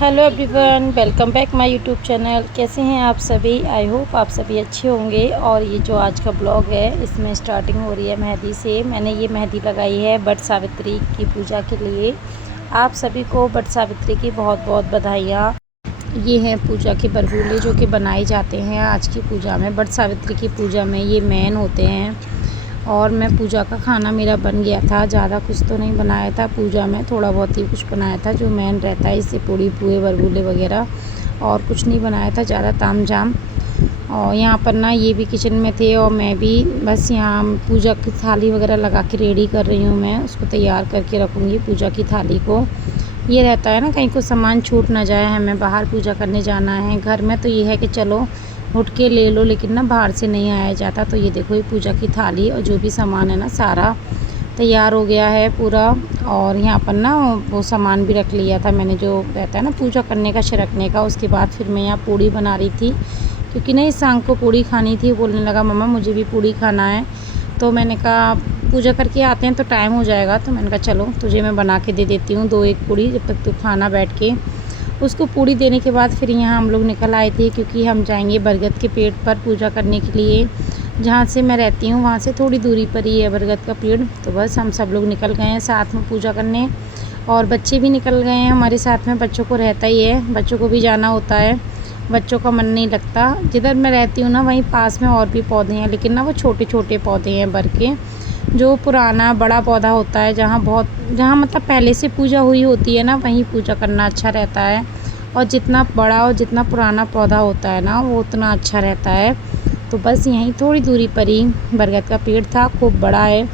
Hello everyone, welcome back my YouTube channel. कैसे हैं आप सभी? आई होप आप सभी अच्छे होंगे। और ये जो आज का ब्लॉग है इसमें स्टार्टिंग हो रही है मेहंदी से। मैंने ये मेहंदी लगाई है वट सावित्री की पूजा के लिए। आप सभी को वट सावित्री की बहुत बहुत बधाइयाँ। ये हैं पूजा के बरगुले जो कि बनाए जाते हैं आज की पूजा में। वट सावित्री की पूजा में ये मेन होते हैं। और मैं पूजा का खाना मेरा बन गया था। ज़्यादा कुछ तो नहीं बनाया था पूजा में, थोड़ा बहुत ही कुछ बनाया था जो मेन रहता है। इससे पूड़ी पुए बरगुले वगैरह और कुछ नहीं बनाया था ज़्यादा ताम झाम। और यहाँ पर ना ये भी किचन में थे और मैं भी बस यहाँ पूजा की थाली वगैरह लगा के रेडी कर रही हूँ। मैं उसको तैयार करके रखूँगी पूजा की थाली को। ये रहता है ना कहीं को सामान छूट ना जाए, हमें बाहर पूजा करने जाना है। घर में तो ये है कि चलो उठ के ले लो, लेकिन ना बाहर से नहीं आया जाता। तो ये देखो ये पूजा की थाली और जो भी सामान है ना सारा तैयार हो गया है पूरा। और यहाँ पर ना वो सामान भी रख लिया था मैंने जो रहता है ना पूजा करने का छिड़कने का। उसके बाद फिर मैं यहाँ पूड़ी बना रही थी क्योंकि ना इस सांग को पूड़ी खानी थी। बोलने लगा मम्मा मुझे भी पूड़ी खाना है। तो मैंने कहा पूजा करके आते हैं तो टाइम हो जाएगा, तो मैंने कहा चलो तुझे मैं बना के दे देती हूँ 2-1 पूड़ी, जब तक तू खाना बैठ के। उसको पूड़ी देने के बाद फिर यहाँ हम लोग निकल आए थे क्योंकि हम जाएंगे बरगद के पेड़ पर पूजा करने के लिए। जहाँ से मैं रहती हूँ वहाँ से थोड़ी दूरी पर ही है बरगद का पेड़। तो बस हम सब लोग निकल गए हैं साथ में पूजा करने। और बच्चे भी निकल गए हैं हमारे साथ में। बच्चों को रहता ही है, बच्चों को भी जाना होता है, बच्चों का मन नहीं लगता। जिधर मैं रहती हूँ ना वहीं पास में और भी पौधे हैं, लेकिन ना वो छोटे छोटे पौधे हैं बर के। जो पुराना बड़ा पौधा होता है जहाँ मतलब पहले से पूजा हुई होती है ना वहीं पूजा करना अच्छा रहता है। और जितना बड़ा और जितना पुराना पौधा होता है ना वो उतना अच्छा रहता है। तो बस यहीं थोड़ी दूरी पर ही बरगद का पेड़ था, खूब बड़ा है,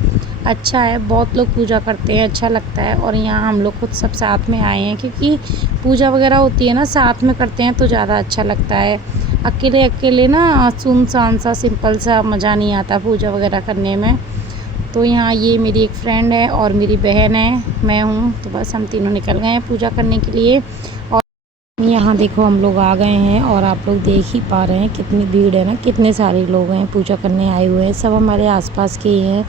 अच्छा है, बहुत लोग पूजा करते हैं, अच्छा लगता है। और यहाँ हम लोग खुद सब साथ में आए हैं क्योंकि पूजा वगैरह होती है ना साथ में करते हैं तो ज़्यादा अच्छा लगता है। अकेले अकेले ना सुनसान सा सिंपल सा मज़ा नहीं आता पूजा वगैरह करने में। तो यहाँ ये मेरी एक फ्रेंड है और मेरी बहन है, मैं हूँ। तो बस हम तीनों निकल गए हैं पूजा करने के लिए। और यहाँ देखो हम लोग आ गए हैं और आप लोग देख ही पा रहे हैं कितनी भीड़ है ना, कितने सारे लोग हैं पूजा करने आए हुए हैं। सब हमारे आसपास के ही हैं।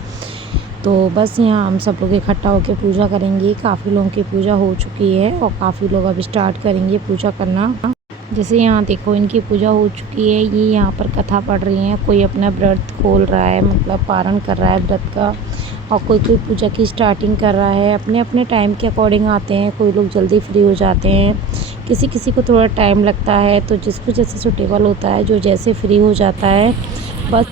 तो बस यहाँ हम सब लोग इकट्ठा होकर पूजा करेंगे। काफ़ी लोगों की पूजा हो चुकी है और काफ़ी लोग अब स्टार्ट करेंगे पूजा करना। जैसे यहाँ देखो इनकी पूजा हो चुकी है, ये यहाँ पर कथा पढ़ रही हैं। कोई अपना व्रत खोल रहा है, मतलब पारण कर रहा है व्रत का। और कोई कोई पूजा की स्टार्टिंग कर रहा है। अपने अपने टाइम के अकॉर्डिंग आते हैं, कोई लोग जल्दी फ्री हो जाते हैं, किसी किसी को थोड़ा टाइम लगता है। तो जिसको जैसे सूटेबल होता है, जो जैसे फ्री हो जाता है बस।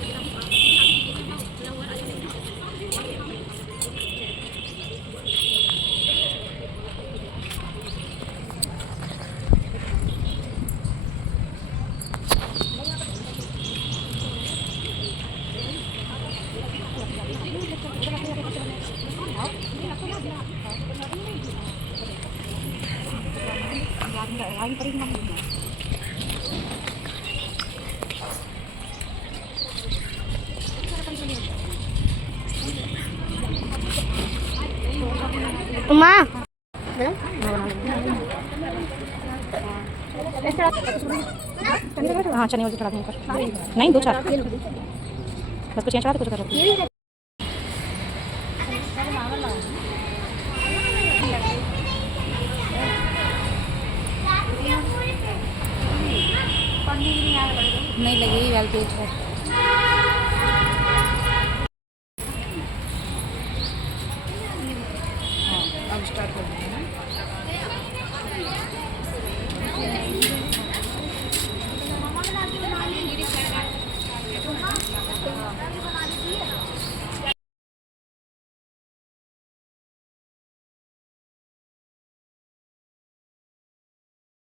माँ हाँ चने चढ़ा दें ऊपर। नहीं 2-4 बस कुछ यहाँ चढ़ा दे, कुछ कर सकती है। नहीं लगेगी वाल पेज पर। अब स्टार्ट कर देंगे ना।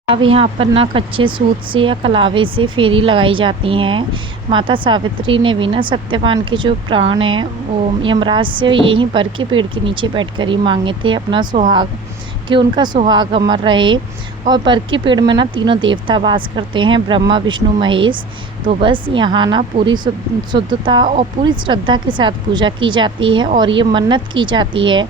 अब यहाँ पर ना कच्चे सूत से या कलावे से फेरी लगाई जाती हैं। माता सावित्री ने भी ना सत्यवान के जो प्राण हैं वो यमराज से यहीं पर के पेड़ के नीचे बैठकर ही मांगे थे अपना सुहाग, कि उनका सुहाग अमर रहे। और पर के पेड़ में ना तीनों देवता वास करते हैं, ब्रह्मा विष्णु महेश। तो बस यहाँ ना पूरी शुद्धता और पूरी श्रद्धा के साथ पूजा की जाती है। और ये मन्नत की जाती है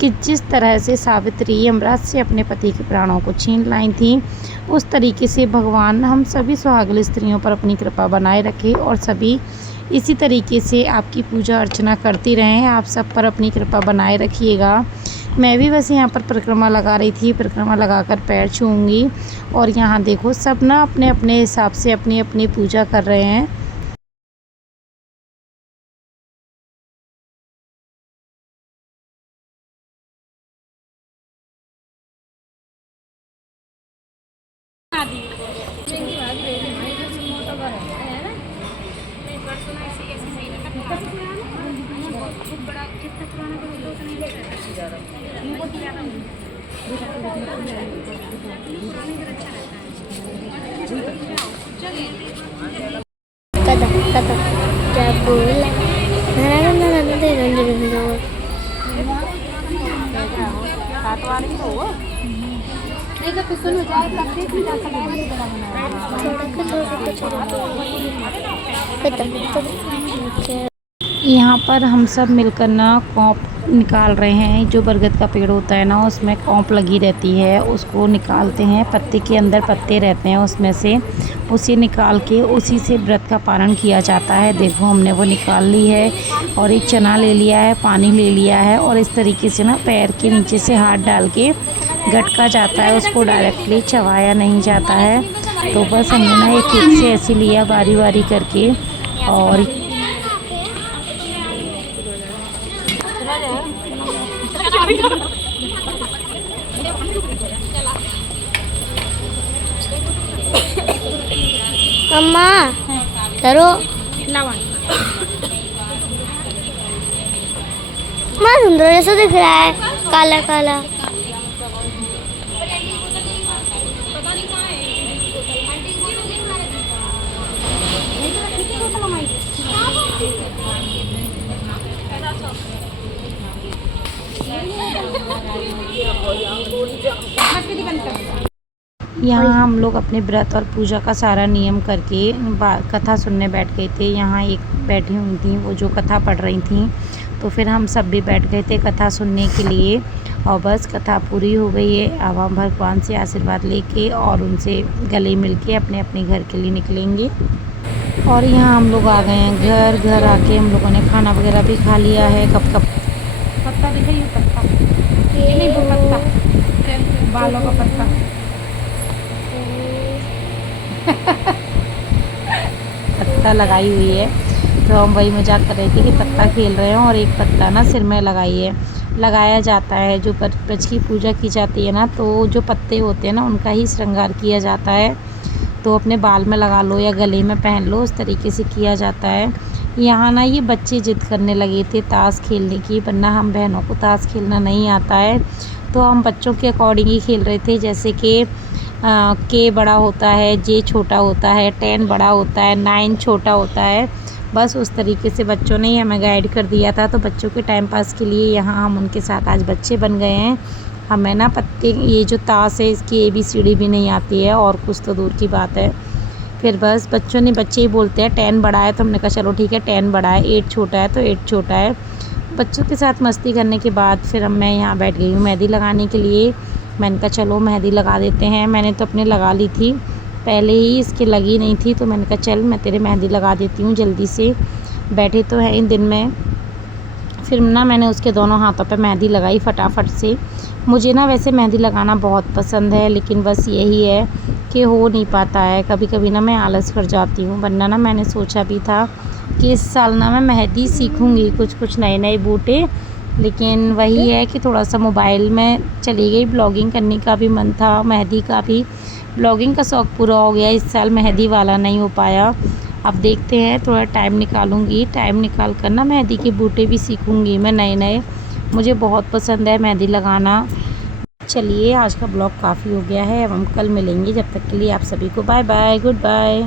कि जिस तरह से सावित्री यमराज से अपने पति के प्राणों को छीन लाई थी, उस तरीके से भगवान हम सभी सुहागन स्त्रियों पर अपनी कृपा बनाए रखे और सभी इसी तरीके से आपकी पूजा अर्चना करती रहें। आप सब पर अपनी कृपा बनाए रखिएगा। मैं भी बस यहाँ पर परिक्रमा लगा रही थी। परिक्रमा लगाकर पैर छूऊंगी। और यहाँ देखो सब ना अपने अपने हिसाब से अपनी अपनी पूजा कर रहे हैं। kata jabul यहाँ पर हम सब मिलकर ना कौंप निकाल रहे हैं। जो बरगद का पेड़ होता है ना उसमें कौंप लगी रहती है, उसको निकालते हैं। पत्ते के अंदर पत्ते रहते हैं, उसमें से उसे निकाल के उसी से व्रत का पारण किया जाता है। देखो हमने वो निकाल ली है और एक चना ले लिया है, पानी ले लिया है और इस तरीके से ना पैर के नीचे से हाथ डाल के गटका जाता है, उसको डायरेक्टली चबाया नहीं जाता है। तो बस हमने ना एक एक से ऐसे लिया बारी बारी करके। और अम्मा करो माँ सुंदर जैसा दिख रहा है, काला काला। यहाँ हम लोग अपने व्रत और पूजा का सारा नियम करके कथा सुनने बैठ गए थे। यहाँ एक बैठी हुई थी वो जो कथा पढ़ रही थी, तो फिर हम सब भी बैठ गए थे कथा सुनने के लिए। और बस कथा पूरी हो गई है। अब हम भगवान से आशीर्वाद लेके और उनसे गले मिल के अपने अपने घर के लिए निकलेंगे। और यहाँ हम लोग आ गए हैं घर आके हम लोगों ने खाना वगैरह भी खा लिया है। कब पत्ता दिखाइए, पत्ता ये नहीं, वो पत्ता बालों का पत्ता पत्ता लगाई हुई है। तो हम वही मजाक कर रहे थे कि पत्ता खेल रहे हैं। और एक पत्ता ना सिर में लगाया जाता है। जो ब्रज की पूजा की जाती है ना, तो जो पत्ते होते हैं ना उनका ही श्रृंगार किया जाता है। तो अपने बाल में लगा लो या गले में पहन लो, उस तरीके से किया जाता है। यहाँ ना ये बच्चे जिद करने लगे थे ताश खेलने की, वरना हम बहनों को ताश खेलना नहीं आता है। तो हम बच्चों के अकॉर्डिंग ही खेल रहे थे, जैसे कि के बड़ा होता है, जे छोटा होता है, 10 बड़ा होता है, 9 छोटा होता है। बस उस तरीके से बच्चों ने ही हमें गाइड कर दिया था। तो बच्चों के टाइम पास के लिए यहाँ हम उनके साथ आज बच्चे बन गए हैं। हमें ना पत्ते ये जो ताश है इसकी ABCD भी नहीं आती है, और कुछ तो दूर की बात है। फिर बस बच्चे ही बोलते हैं 10 बड़ा है, तो हमने कहा चलो ठीक है 10 बड़ा है, 8 छोटा है तो 8 छोटा है। बच्चों के साथ मस्ती करने के बाद फिर मैं यहाँ बैठ गई हूँ मेहंदी लगाने के लिए। मैंने कहा चलो मेहंदी लगा देते हैं। मैंने तो अपने लगा ली थी पहले ही, इसकी लगी नहीं थी, तो मैंने कहा चल मैं तेरे मेहंदी लगा देती हूँ जल्दी से। बैठे तो हैं इन दिन में। फिर ना मैंने उसके दोनों हाथों पे मेहंदी लगाई फटाफट से। मुझे ना वैसे मेहंदी लगाना बहुत पसंद है, लेकिन बस यही है कि हो नहीं पाता है। कभी कभी ना मैं आलस कर जाती हूँ। वरना ना मैंने सोचा भी था कि इस साल ना मैं मेहंदी सीखूँगी, कुछ नए बूटे। लेकिन वही है कि थोड़ा सा मोबाइल में चली गई। ब्लॉगिंग करने का भी मन था, मेहंदी का भी। ब्लॉगिंग का शौक़ पूरा हो गया, इस साल मेहंदी वाला नहीं हो पाया। अब देखते हैं, थोड़ा टाइम निकालूंगी। टाइम निकाल कर ना मेहंदी के बूटे भी सीखूंगी मैं नए। मुझे बहुत पसंद है मेहंदी लगाना। चलिए आज का ब्लॉग काफ़ी हो गया है, अब हम कल मिलेंगे। जब तक के लिए आप सभी को बाय बाय, गुड बाय।